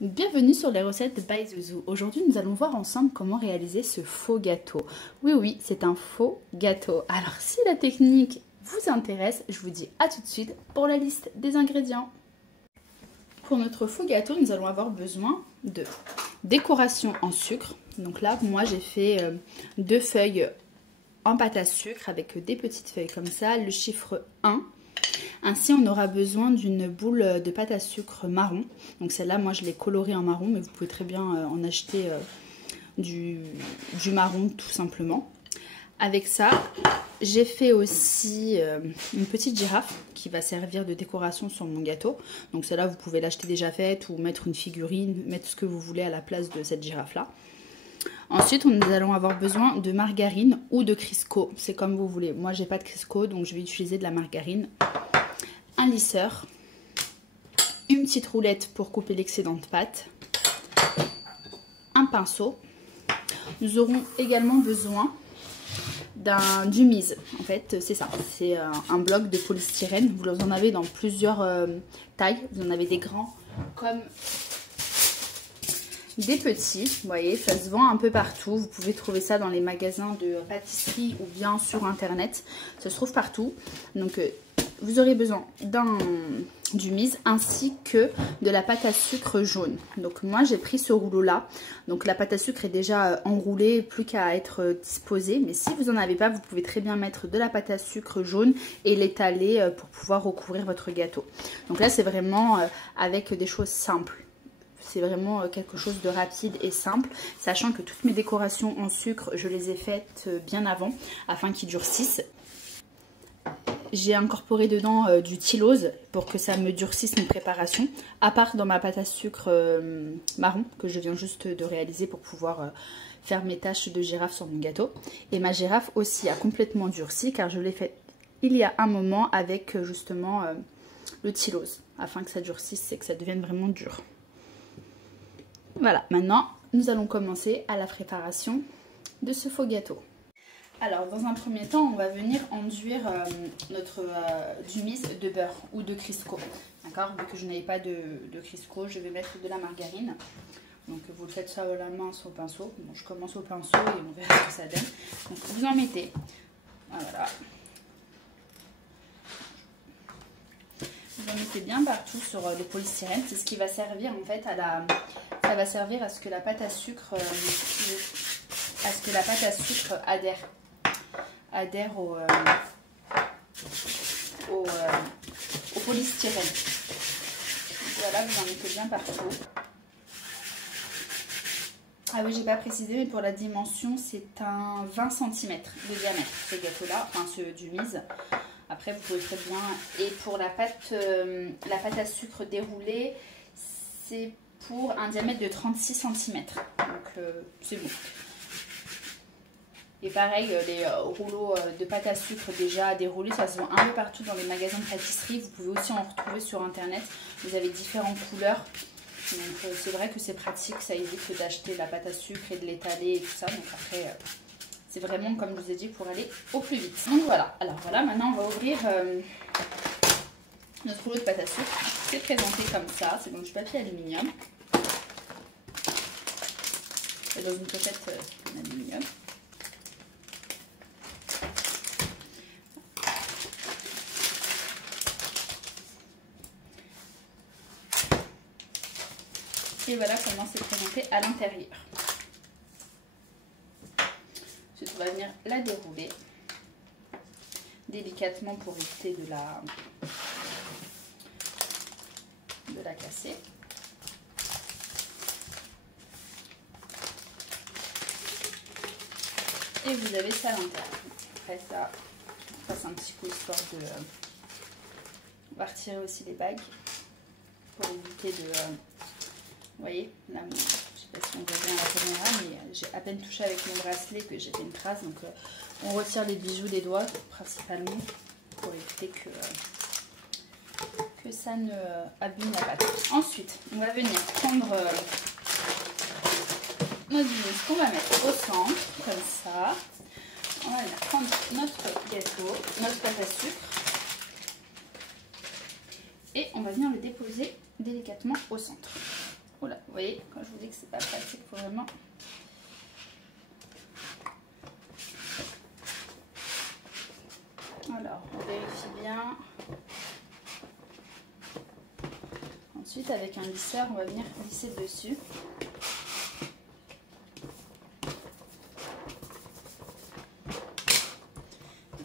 Bienvenue sur les recettes by Zouzou. Aujourd'hui, nous allons voir ensemble comment réaliser ce faux gâteau. Oui, c'est un faux gâteau. Alors, si la technique vous intéresse, je vous dis à tout de suite pour la liste des ingrédients. Pour notre faux gâteau, nous allons avoir besoin de décoration en sucre. Donc là, moi, j'ai fait 2 feuilles en pâte à sucre avec des petites feuilles comme ça, le chiffre 1. Ainsi, on aura besoin d'une boule de pâte à sucre marron. Donc celle-là, moi, je l'ai colorée en marron, mais vous pouvez très bien en acheter du marron tout simplement. Avec ça, j'ai fait aussi une petite girafe qui va servir de décoration sur mon gâteau. Donc celle-là, vous pouvez l'acheter déjà faite ou mettre une figurine, mettre ce que vous voulez à la place de cette girafe-là. Ensuite, nous allons avoir besoin de margarine ou de Crisco. C'est comme vous voulez. Moi, j'ai pas de Crisco, donc je vais utiliser de la margarine. Un lisseur. Une petite roulette pour couper l'excédent de pâte. Un pinceau. Nous aurons également besoin du mise. En fait, c'est ça. C'est un bloc de polystyrène. Vous en avez dans plusieurs tailles. Vous en avez des grands comme des petits, vous voyez, ça se vend un peu partout. Vous pouvez trouver ça dans les magasins de pâtisserie ou bien sur internet. Ça se trouve partout. Donc, vous aurez besoin du mise ainsi que de la pâte à sucre jaune. Donc, moi, j'ai pris ce rouleau-là. Donc, la pâte à sucre est déjà enroulée, plus qu'à être disposée. Mais si vous n'en avez pas, vous pouvez très bien mettre de la pâte à sucre jaune et l'étaler pour pouvoir recouvrir votre gâteau. Donc là, c'est vraiment avec des choses simples. C'est vraiment quelque chose de rapide et simple, sachant que toutes mes décorations en sucre, je les ai faites bien avant, afin qu'ils durcissent. J'ai incorporé dedans du tylose pour que ça me durcisse mes préparations, à part dans ma pâte à sucre marron, que je viens juste de réaliser pour pouvoir faire mes taches de girafe sur mon gâteau. Et ma girafe aussi a complètement durci, car je l'ai faite il y a un moment avec justement le tylose, afin que ça durcisse et que ça devienne vraiment dur. Voilà, maintenant, nous allons commencer à la préparation de ce faux gâteau. Alors, dans un premier temps, on va venir enduire du mise de beurre ou de Crisco. D'accord? Vu que je n'avais pas de Crisco, je vais mettre de la margarine. Donc, vous le faites ça à la main, au pinceau. Bon, je commence au pinceau et on verra ce que ça donne. Donc, vous en mettez. Voilà. Vous en mettez bien partout sur le polystyrène. C'est ce qui va servir en fait ça va servir à ce que la pâte à sucre adhère au polystyrène. Donc voilà, vous en mettez bien partout. Ah oui, j'ai pas précisé, mais pour la dimension, c'est un 20 cm de diamètre, ce gâteau-là, enfin du mise. Après, vous pouvez très bien... Et pour la pâte à sucre déroulée, c'est pour un diamètre de 36 cm. Donc, c'est bon. Et pareil, les rouleaux de pâte à sucre déjà déroulés, ça se vend un peu partout dans les magasins de pâtisserie. Vous pouvez aussi en retrouver sur internet. Vous avez différentes couleurs. Donc, c'est vrai que c'est pratique. Ça évite d'acheter la pâte à sucre et de l'étaler et tout ça. Donc après... c'est vraiment, comme je vous ai dit, pour aller au plus vite. Donc voilà. Alors voilà, maintenant on va ouvrir notre rouleau de pâte à sucre. C'est présenté comme ça. C'est dans du papier aluminium. Et dans une pochette en aluminium. Et voilà comment c'est présenté à l'intérieur. Ensuite, on va venir la dérouler délicatement pour éviter de la casser. Et vous avez ça à l'intérieur. Après ça, on passe un petit coup histoire de... On va retirer aussi les bagues pour éviter de... Vous voyez, là, je ne sais pas si on voit bien à la caméra, mais j'ai à peine touché avec mon bracelet que j'ai fait une trace. Donc, on retire les bijoux des doigts, principalement, pour éviter que ça ne abîme la pâte. Ensuite, on va venir prendre notre mise qu'on va mettre au centre, comme ça. On va venir prendre notre gâteau, notre pâte à sucre. Et on va venir le déposer délicatement au centre. Voilà, vous voyez, quand je vous dis que c'est pas pratique, faut vraiment... Alors, on vérifie bien. Ensuite, avec un lisseur, on va venir lisser dessus.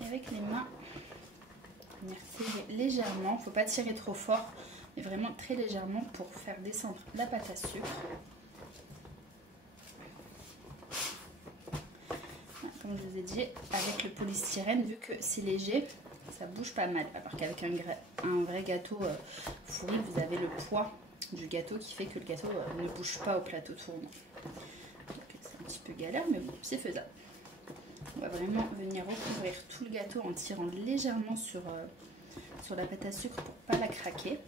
Et avec les mains, venir tirer légèrement. Il ne faut pas tirer trop fort, mais vraiment très légèrement pour faire descendre la pâte à sucre. Comme je vous ai dit, avec le polystyrène, vu que c'est léger, ça bouge pas mal. Alors qu'avec un vrai gâteau fourri, vous avez le poids du gâteau qui fait que le gâteau ne bouge pas au plateau tournant. C'est un petit peu galère, mais bon, c'est faisable. On va vraiment venir recouvrir tout le gâteau en tirant légèrement sur la pâte à sucre pour pas la craquer.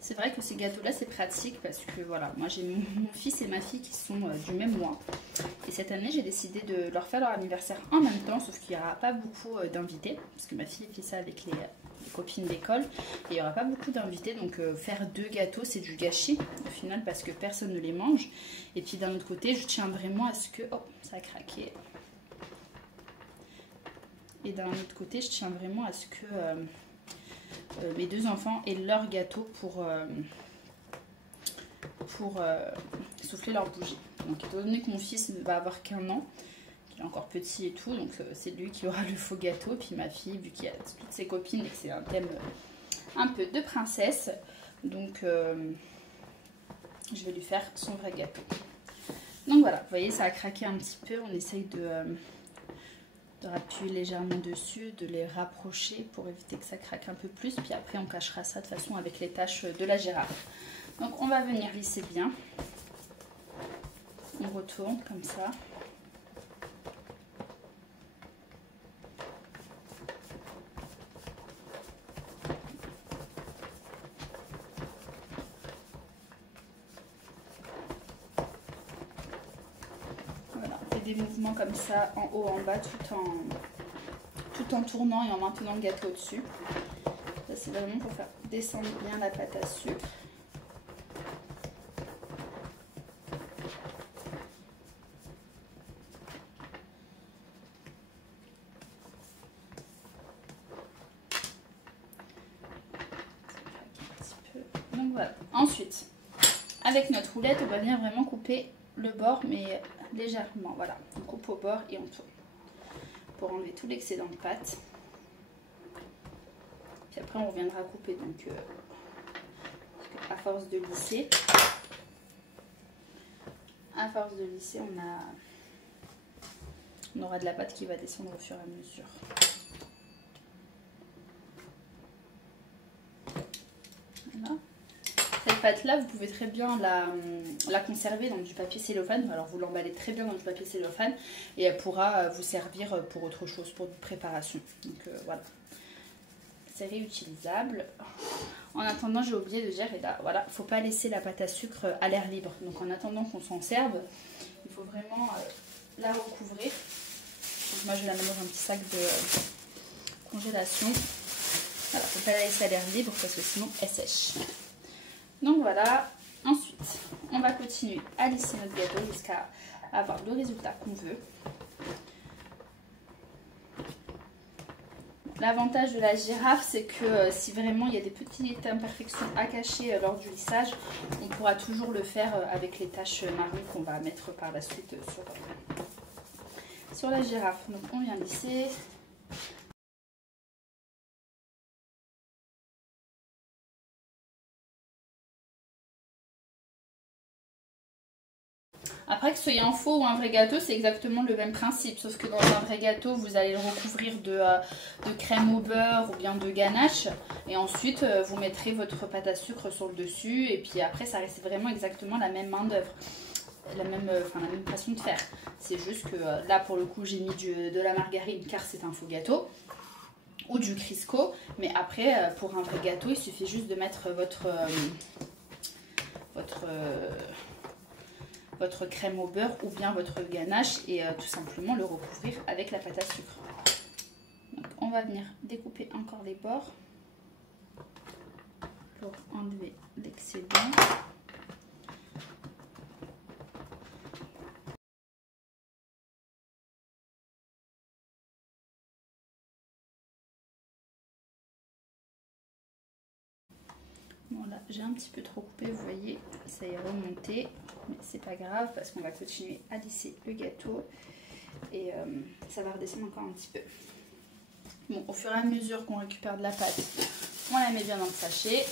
C'est vrai que ces gâteaux-là, c'est pratique parce que voilà, moi j'ai mon fils et ma fille qui sont du même mois. Et cette année, j'ai décidé de leur faire leur anniversaire en même temps, sauf qu'il n'y aura pas beaucoup d'invités. Parce que ma fille fait ça avec les copines d'école. Et il n'y aura pas beaucoup d'invités, donc faire 2 gâteaux, c'est du gâchis au final parce que personne ne les mange. Et puis d'un autre côté, je tiens vraiment à ce que... Oh, ça a craqué. Et d'un autre côté, je tiens vraiment à ce que... mes 2 enfants aient leur gâteau pour souffler leur bougie. Donc étant donné que mon fils ne va avoir qu'1 an, qu'il est encore petit et tout, donc c'est lui qui aura le faux gâteau. Puis ma fille, vu qu'il y a toutes ses copines et que c'est un thème un peu de princesse, donc je vais lui faire son vrai gâteau. Donc voilà, vous voyez, ça a craqué un petit peu. On essaye de appuyer légèrement dessus, de les rapprocher pour éviter que ça craque un peu plus. Puis après, on cachera ça de toute façon avec les taches de la girafe. Donc on va venir lisser bien. On retourne comme ça. Voilà, on fait des mouvements comme ça en haut, en bas, tout en tournant et en maintenant le gâteau au-dessus. Ça, c'est vraiment pour faire descendre bien la pâte à sucre. Donc voilà. Ensuite, avec notre roulette, on va venir vraiment couper le bord, mais légèrement. Voilà, on coupe au bord et on tourne pour enlever tout l'excédent de pâte. Puis après, on reviendra couper. Donc, à force de lisser, on aura de la pâte qui va descendre au fur et à mesure. Voilà. Cette pâte-là, vous pouvez très bien la conserver dans du papier cellophane. Alors, vous l'emballez très bien dans du papier cellophane et elle pourra vous servir pour autre chose, pour une préparation. Donc, voilà. C'est réutilisable. En attendant, j'ai oublié de dire, et là, voilà, il ne faut pas laisser la pâte à sucre à l'air libre. Donc, en attendant qu'on s'en serve, il faut vraiment la recouvrir. Donc, moi, je vais la mettre dans un petit sac de congélation. Voilà, il ne faut pas la laisser à l'air libre parce que sinon, elle sèche. Donc voilà, ensuite on va continuer à lisser notre gâteau jusqu'à avoir le résultat qu'on veut. L'avantage de la girafe, c'est que si vraiment il y a des petites imperfections à cacher lors du lissage, on pourra toujours le faire avec les taches marron qu'on va mettre par la suite sur la girafe. Donc on vient lisser. Après, que ce soit un faux ou un vrai gâteau, c'est exactement le même principe. Sauf que dans un vrai gâteau, vous allez le recouvrir de crème au beurre ou bien de ganache. Et ensuite, vous mettrez votre pâte à sucre sur le dessus. Et puis après, ça reste vraiment exactement la même main d'œuvre. La même façon de faire. C'est juste que là, pour le coup, j'ai mis de la margarine car c'est un faux gâteau. Ou du Crisco. Mais après, pour un vrai gâteau, il suffit juste de mettre votre votre crème au beurre ou bien votre ganache et tout simplement le recouvrir avec la pâte à sucre. Donc on va venir découper encore les bords pour enlever l'excédent. Voilà, j'ai un petit peu trop coupé, vous voyez, ça est remonté, mais c'est pas grave parce qu'on va continuer à lisser le gâteau et ça va redescendre encore un petit peu. Bon, au fur et à mesure qu'on récupère de la pâte, on la met bien dans le sachet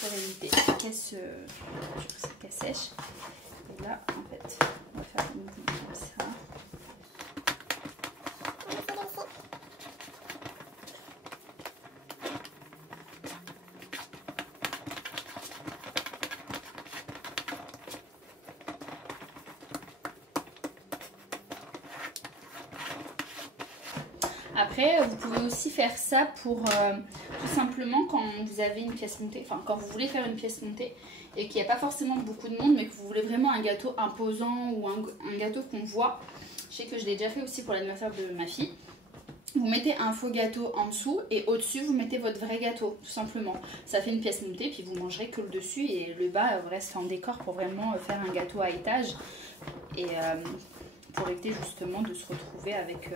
pour éviter qu'elle sèche. Et là, en fait, on va faire un mouvement comme ça. Après, vous pouvez aussi faire ça pour tout simplement quand vous avez une pièce montée, enfin quand vous voulez faire une pièce montée et qu'il n'y a pas forcément beaucoup de monde, mais que vous voulez vraiment un gâteau imposant ou un gâteau qu'on voit. Je sais que je l'ai déjà fait aussi pour l'anniversaire de ma fille. Vous mettez un faux gâteau en dessous et au-dessus vous mettez votre vrai gâteau, tout simplement. Ça fait une pièce montée, puis vous mangerez que le dessus et le bas reste en décor pour vraiment faire un gâteau à étage. Et pour éviter justement de se retrouver avec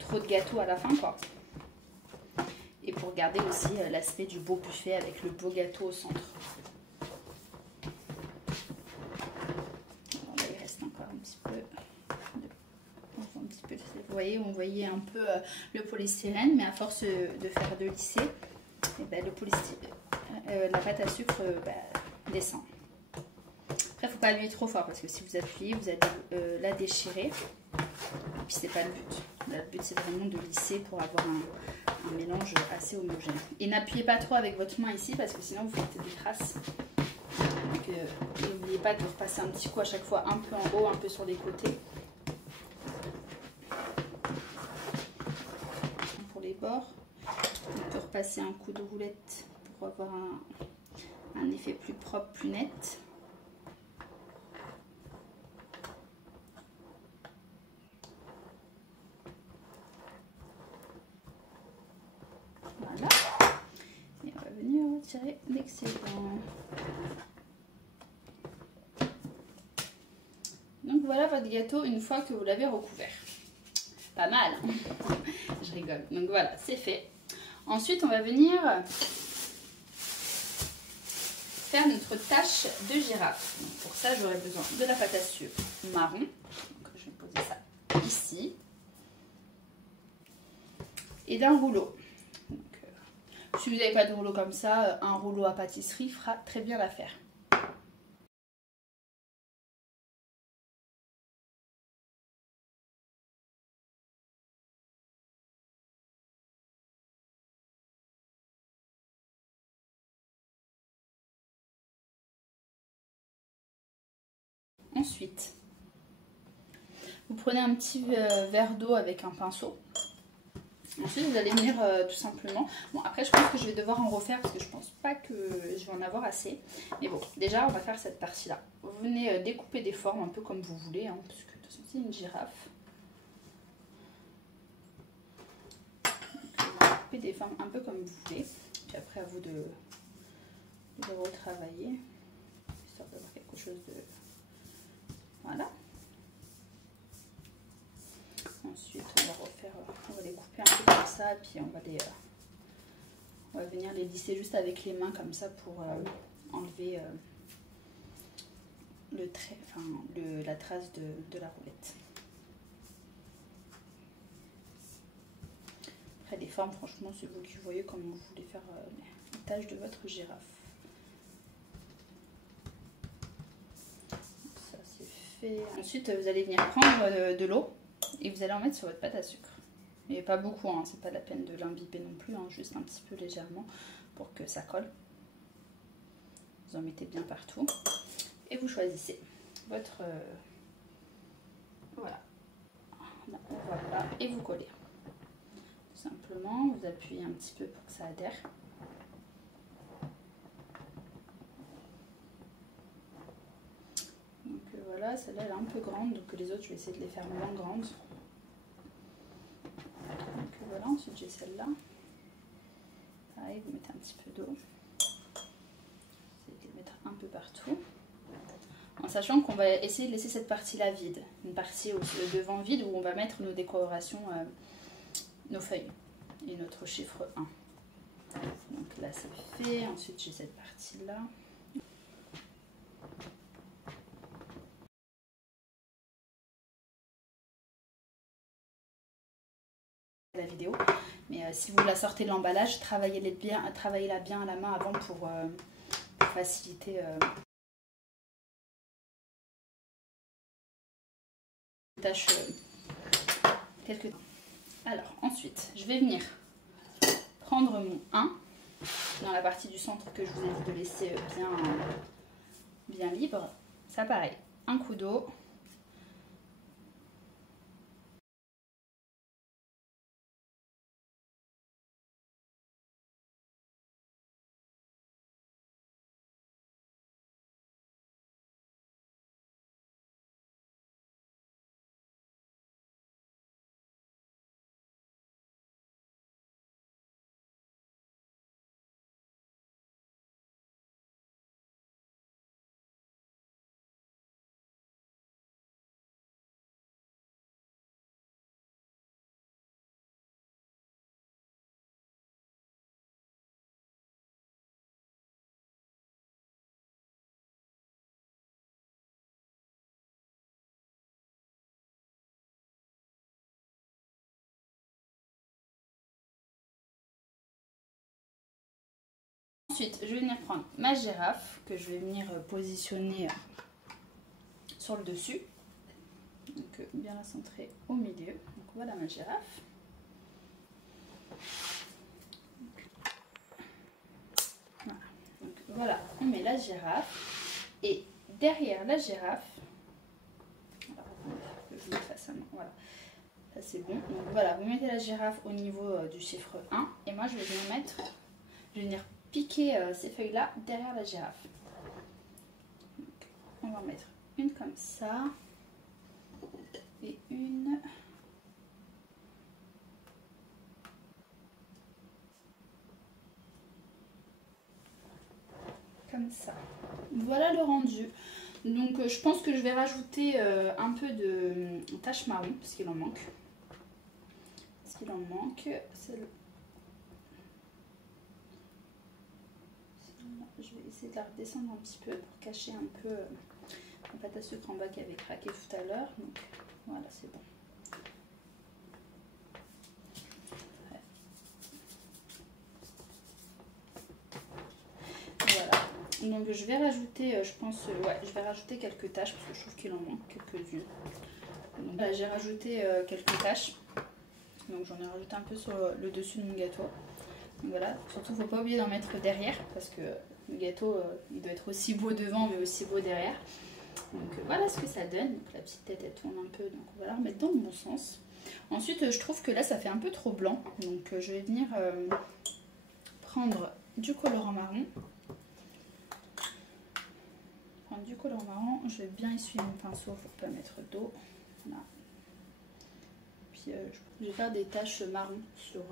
trop de gâteaux à la fin, quoi. Et pour garder aussi l'aspect du beau buffet avec le beau gâteau au centre. Alors là, il reste encore un petit peu. Vous voyez, on voyait un peu le polystyrène, mais à force de faire de lisser, et ben la pâte à sucre descend. Après, il ne faut pas appuyer trop fort parce que si vous appuyez, vous allez la déchirer. Et puis, c'est pas le but. Là, le but, c'est vraiment de lisser pour avoir un mélange assez homogène. Et n'appuyez pas trop avec votre main ici parce que sinon, vous faites des traces. Donc, n'oubliez pas de repasser un petit coup à chaque fois, un peu en haut, un peu sur les côtés. Pour les bords, on peut repasser un coup de roulette pour avoir un effet plus propre, plus net. Voilà. Et on va venir retirer l'excédent. Donc voilà votre gâteau une fois que vous l'avez recouvert. Pas mal, hein. Je rigole. Donc voilà, c'est fait. Ensuite, on va venir faire notre tâche de girafe. Donc pour ça, j'aurai besoin de la pâte à sucre marron. Donc je vais poser ça ici. Et d'un rouleau. Donc, si vous n'avez pas de rouleau comme ça, un rouleau à pâtisserie fera très bien l'affaire. Ensuite, vous prenez un petit verre d'eau avec un pinceau. Ensuite, vous allez venir tout simplement... Bon, après, je pense que je vais devoir en refaire parce que je pense pas que je vais en avoir assez. Mais bon, déjà, on va faire cette partie-là. Vous venez découper des formes un peu comme vous voulez, hein, parce que de toute façon, c'est une girafe. Donc, vous découpez des formes un peu comme vous voulez. Puis après, à vous de le retravailler, histoire d'avoir quelque chose de... Voilà. Ensuite, on va les couper un peu comme ça, et puis on va venir les lisser juste avec les mains comme ça pour enlever la trace de la roulette. Après, les formes, franchement, c'est vous qui voyez comment vous voulez faire les tâches de votre girafe. Ça, c'est fait. Ensuite, vous allez venir prendre de l'eau. Et vous allez en mettre sur votre pâte à sucre. Mais pas beaucoup, hein, c'est pas la peine de l'imbiber non plus, hein, juste un petit peu légèrement pour que ça colle. Vous en mettez bien partout. Et vous choisissez votre... voilà. Voilà. Et vous collez. Tout simplement, vous appuyez un petit peu pour que ça adhère. celle-là. Celle-là, elle est un peu grande, donc les autres, je vais essayer de les faire moins grandes. Donc voilà, ensuite j'ai celle-là. Pareil, vous mettez un petit peu d'eau. Essayez de les mettre un peu partout. En sachant qu'on va essayer de laisser cette partie-là vide. Une partie au devant vide où on va mettre nos décorations, nos feuilles et notre chiffre 1. Donc là, c'est fait. Ensuite, j'ai cette partie-là. La vidéo, mais si vous la sortez de l'emballage, travaillez-la bien à la main avant pour faciliter les tâches quelques temps. Alors ensuite, je vais venir prendre mon 1 dans la partie du centre que je vous ai dit de laisser bien libre. Ça pareil, un coup d'eau. Ensuite, je vais venir prendre ma girafe que je vais venir positionner sur le dessus. Donc bien la centrer au milieu. Donc voilà ma girafe. Voilà. Donc voilà, on met la girafe. Et derrière la girafe, alors, que je me fasse un nom, voilà. Ça c'est bon. Donc voilà, vous mettez la girafe au niveau du chiffre 1. Et moi je vais venir piquer ces feuilles là derrière la girafe. Donc, on va en mettre une comme ça et une comme ça. Voilà le rendu. Donc je pense que je vais rajouter un peu de tache marron parce qu'il en manque. Je vais essayer de la redescendre un petit peu pour cacher un peu la pâte à sucre en bas qui avait craqué tout à l'heure. Donc voilà, c'est bon. Ouais. Voilà. Donc je vais rajouter, je pense, je vais rajouter quelques taches parce que je trouve qu'il en manque quelques-unes. Donc là, j'ai rajouté quelques taches. Donc j'en ai rajouté un peu sur le dessus de mon gâteau. Donc voilà, surtout il ne faut pas oublier d'en mettre derrière parce que le gâteau il doit être aussi beau devant mais aussi beau derrière. Donc voilà ce que ça donne. Donc la petite tête elle tourne un peu, donc on va la remettre dans le bon sens. Ensuite je trouve que là ça fait un peu trop blanc, donc je vais venir prendre du colorant marron. Je vais bien essuyer mon pinceau pour ne pas mettre d'eau. Voilà. Puis je vais faire des taches marron sur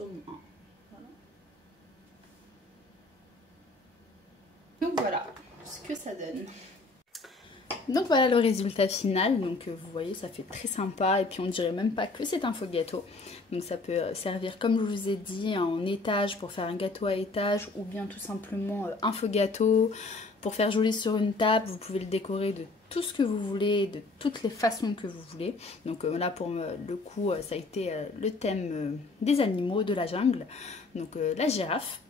mon 1. Voilà. Donc voilà ce que ça donne. Donc voilà le résultat final. Donc vous voyez, ça fait très sympa et puis on dirait même pas que c'est un faux gâteau. Donc ça peut servir, comme je vous ai dit, en étage pour faire un gâteau à étage ou bien tout simplement un faux gâteau pour faire joli sur une table. Vous pouvez le décorer de tout ce que vous voulez, de toutes les façons que vous voulez. Donc là pour le coup ça a été le thème des animaux de la jungle, donc la girafe.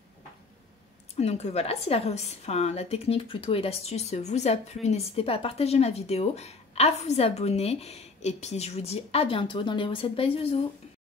Donc voilà, si la technique plutôt et l'astuce vous a plu, n'hésitez pas à partager ma vidéo, à vous abonner et puis je vous dis à bientôt dans les recettes by Zouzou.